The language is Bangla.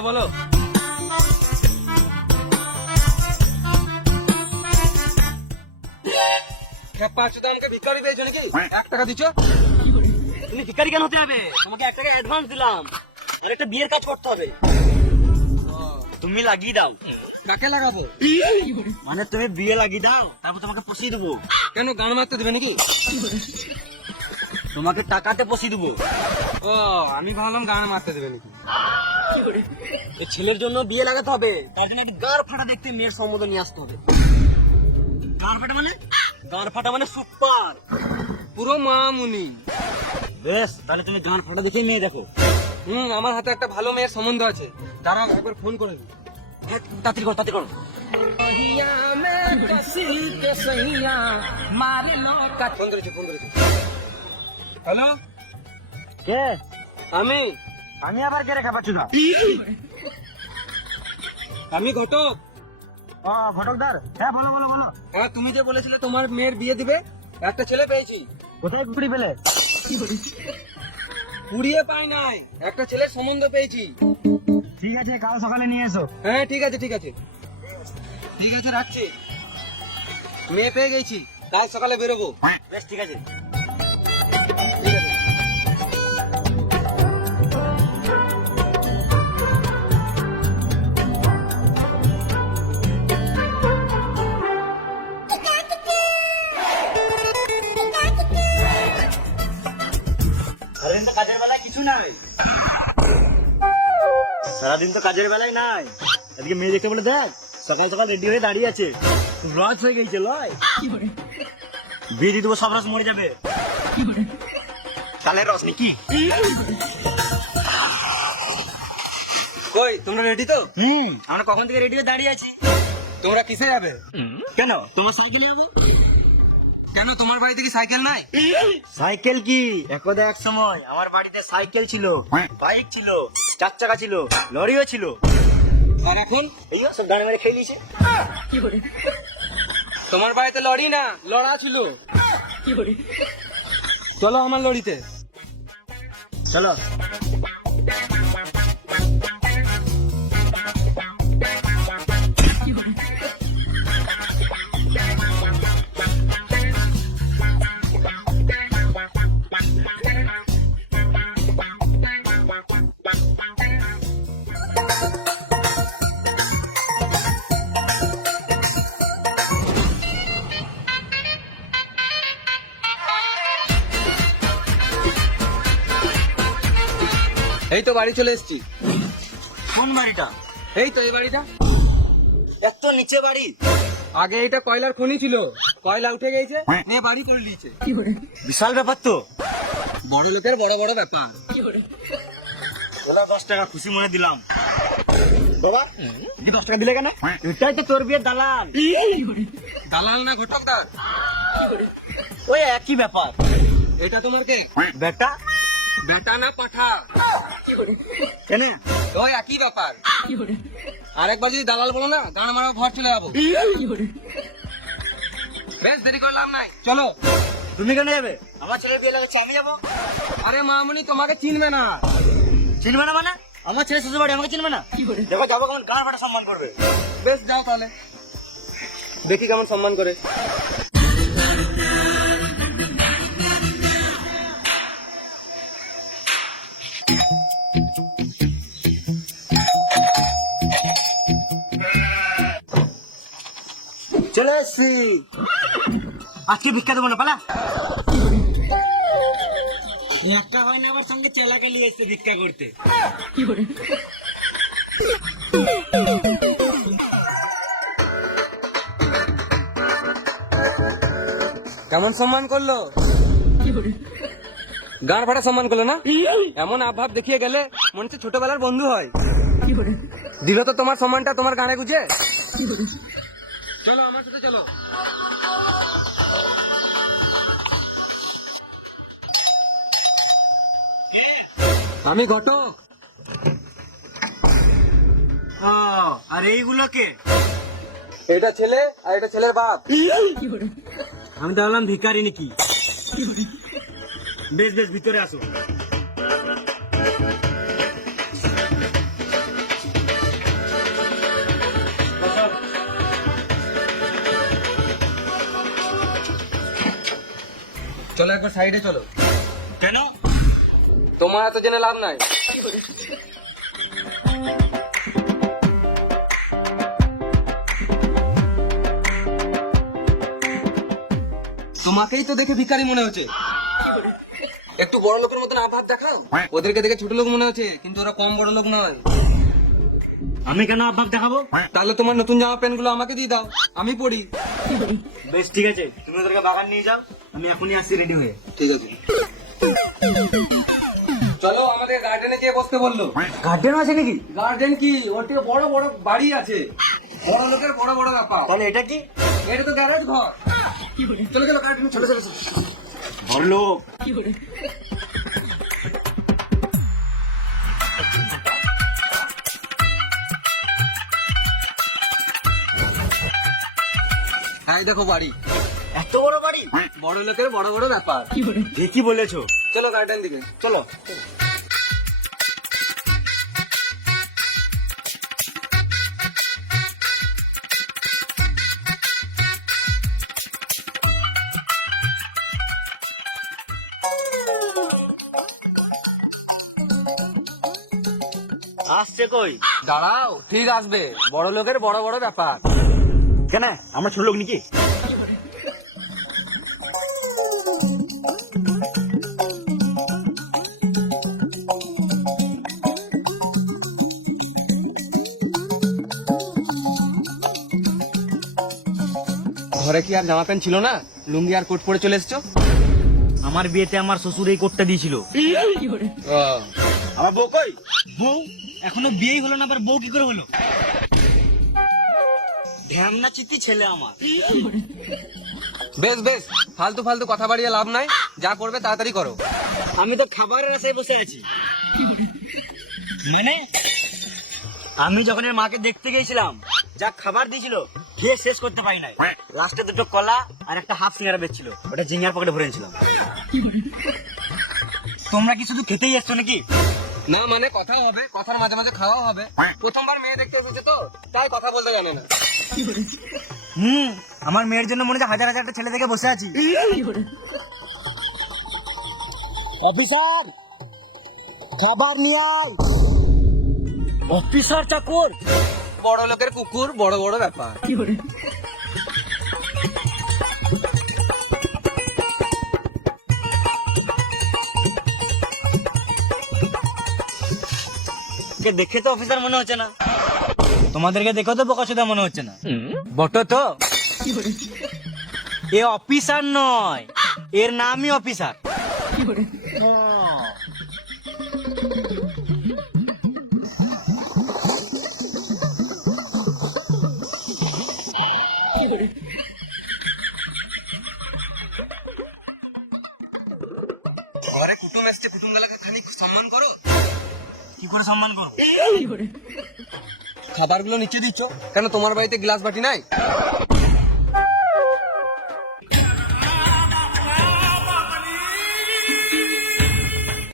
বলো বলো। আমাকে ভিক্ষারি পেয়েছো নাকি? 1 টাকা দিচ্ছ? তুমি ভিখারি কেন হতে হবে? তোমাকে 1 টাকা অ্যাডভান্স দিলাম, আর একটা বিয়ের কাজ করতে হবে, তুমি লাগিয়ে দাও। কাকে লাগাবো? মানে তুমি বিয়ে লাগিয়ে দাও, তারপর তোমাকে পচিয়ে দেবো। কেন গান মারতে দেবে নাকি? তোমাকে টাকাতে পচিয়ে দেবো। ও আমি ভাবলাম গান মারতে দেবে নাকি। এই ছেলের জন্য বিয়ে লাগাতে হবে, তার জন্য একটি গাড় ফাটা দেখতে মেয়ের সম্বোধন নিয়ে আসতে হবে। গাড় ফাটা মানে? গাড় ফাটা মানে সুপার, পুরো মামুনি। বেশ, তাহলে তুমি গাড় ফাটা দেখে মেয়ে দেখো। আমার হাতে একটা ভালো মেয়ের সম্বন্ধ আছে, দাঁড়াও একবার ফোন করে দিই। তাড়াতাড়ি করো, তাড়াতাড়ি করো। ফোন করেছি। হ্যালো, কে? আমি আমি আবার কে রেখা পাচ্ছি না। আমি ঘটক। ও ঘটকদার, হ্যাঁ বলো বলো বলো। হ্যাঁ, তুমি যে বলেছিলে তোমার মেয়ের বিয়ে দিবে, একটা ছেলে পেয়েছি। কোথায় কুড়ি পেলে? পুড়িয়ে পাই নাই, একটা ছেলের সম্বন্ধ পেয়েছি। ঠিক আছে, কাল সকালে নিয়ে এসো। হ্যাঁ ঠিক আছে রাখছি। মেয়ে পেয়ে গেছি, কাল সকালে বেরোবো। বেশ ঠিক আছে। সারাদিন তো কাজের বেলায় কিছু নাই। সারাদিন তো কাজের বেলায় নাই, আজকে মেয়ে দেখতে বলে দেখ, সকাল সকাল রেডি হয়ে দাঁড়িয়ে আছে। রাজ হয়ে গেছে লয়, বিয়ে দিয়ে দেবো, সব রস মরে যাবে। কালের রস নাকি? কই তোমরা রেডি তো? আমরা কখন থেকে রেডি হয়ে দাঁড়িয়ে আছি। তোমরা কিসে যাবে? কেন, তোমার সাইকেল যাবো? কেন তোমার বাড়িতে কি সাইকেল নাই? সাইকেল কি, একদা এক সময় আমার বাড়িতে সাইকেল ছিল, বাইক ছিল, 4 চাকা ছিল, লরিও ছিল। আর এখন এই সব গাড়ি মেরে খেয়ে নিয়েছে। তোমার বাড়িতে লরি না, লড়া ছিল। চলো আমার লরিতে। চলো। এই তো বাড়ি চলে এসেছি। কোন বাড়িটা? এই তো এই বাড়িটা। এত নিচে বাড়ি? আগে এটা কয়লার খনি ছিল, কয়লা উঠে গেছে, নিয়ে বাড়ি করে নিয়েছে। বিশাল ব্যাপার তো, বড় লোকের বড় বড় ব্যাপার। ওরা 10 টাকা খুশি মনে দিলাম। বাবা 10 টাকা দিলে কেন? এটাই তো তোর বিয়ের দালাল। দালাল না ঘটকদার? ওই একই ব্যাপার। এটা তোমার কে? বেটা। বেটা না পাঠা? কেন? ওই একই ব্যাপার। আরেকবার যদি দালাল বলো না, গান মারা ঘর চলে যাবো। বেশ দেরি করলাম নাই, চলো। তুমি কেন যাবে? আমার ছেলের বিয়ে লাগাচ্ছে, আমি যাবো। আরে মামুনি তোমাকে চিনবে না। চিনবে না মানে? আমার ছেলে শ্বশুর বাড়ি, আমাকে চিনবে না? দেখো যাবো, কেমন গান ফাটা সম্মান করবে। বেশ যাও তাহলে, দেখি কেমন সম্মান করে। চলে এসছি, আজকে ভিক্ষা দেবো না, পালা। একটা হয় না, আবার সঙ্গে চেলাকে নিয়ে এসছে ভিক্ষা করতে। কেমন সম্মান করলো? গান ফাটা সম্মান করলো না? এমন আভাব দেখিয়ে গেলে মনে হচ্ছে ছোটবেলার বন্ধু হয়। দিল তো তোমার সম্মানটা তোমার গানে গুজে। চলো আমার সাথে চলো। আমি ঘটক। আর এইগুলোকে? এটা ছেলে আর এটা ছেলের বাপ। আমি তো ভাবলাম ভিখারি নাকি। বেশ বেশ, ভিতরে আসো। চলো একবার সাইডে চলো। কেন? তোমার এত জেনে লাভ নাই। তোমাকেই তো দেখে ভিখারি মনে হচ্ছে। একটু বড় লোকের মতন আভাব দেখাও। ওদেরকে দেখে ছোট লোক মনে হচ্ছে, কিন্তু ওরা কম বড় লোক নয়। আমি কেন আভাব দেখাবো? তাহলে তোমার নতুন জামা প্যান্ট গুলো আমাকে দিয়ে দাও, আমি পরি। বেশ ঠিক আছে, তুমি ওদেরকে বাগান নিয়ে যাও, আমি এখনই আসছি রেডি হয়ে। ঠিক আছে, চলো আমাদের গার্ডেনে গিয়ে বসতে বললো। গার্ডেন আছে নাকি? গার্ডেন কি, ওর থেকে বড় বড় বাড়ি আছে, বড় লোকের বড় বড় ব্যাপার। তাহলে এটা কি? এটা তো গ্যারেজ ঘর। চলো চলো গার্ডেনে, চলো চলো। বড় লোক। হ্যাঁ দেখো বাড়ি, এত বড় বাড়ি? বড় লোকের বড় বড় ব্যাপার। ঠিকই বলেছো। চলো গার্ডেন দিকে চলো। আসছে কই? দাঁড়াও, ঠিক আসবে। বড় লোকের বড় বড় ব্যাপার। কেন, আমরা ছোট লোক নাকি? ঘরে কি আর জামা প্যান্ট ছিল না? লুঙ্গি আর কোট পরে চলে এসছো? আমার বিয়েতে আমার শ্বশুর এই কোটটা দিয়েছিল। ও, আমার বউ কই? বউ এখনো বিয়েই হলো না, আবার বউ কি করে হলো? ঢ্যামনা চিত্তি ছেলে আমার। বেশ বেশ, ফালতু ফালতু কথা বাড়িয়ে লাভ নাই। যা করবে তাড়াতাড়ি করো। আমি তো খাবারের আশায় বসে আছি। মানে আমি যখন এর মাকে দেখতে গিয়েছিলাম, যা খাবার দিয়েছিল খেয়ে শেষ করতে পারি নাই। লাস্টে দুটো কলা আর একটা হাফ সিঙ্গারা বেচছিল, ওটা জিঙ্গার পকেটে ভরে নিয়েছিলাম। তোমরা কি শুধু খেতেই এসছো নাকি? না মানে কথা হবে, কথার মাঝে মাঝে খাওয়া হবে। প্রথমবার মেয়ে দেখতে এসেছে তো, তাই কথা বলতে জানে না। আমার মেয়ের জন্য মনে হয় হাজার হাজারটা ছেলে দেখে বসে আছি। অফিসার, খাবার নিয়ে আয়। অফিসার চাকর? বড় লোকের কুকুর, বড় বড় ব্যাপার। কে দেখে তো অফিসার মনে হচ্ছে না, তোমাদেরকে দেখে তো বোকাচোদা মনে হচ্ছে না। বটো তো, এ অফিসার নয়, এর নামই অফিসার। ঘরে কুটুম এসছে, কুটুম গালাকে খানিক সম্মান করো। কি করে সম্মান করো? খাবারগুলো নিচে দিচ্ছ কেন? তোমার বাড়িতে গ্লাস বাটি নাই?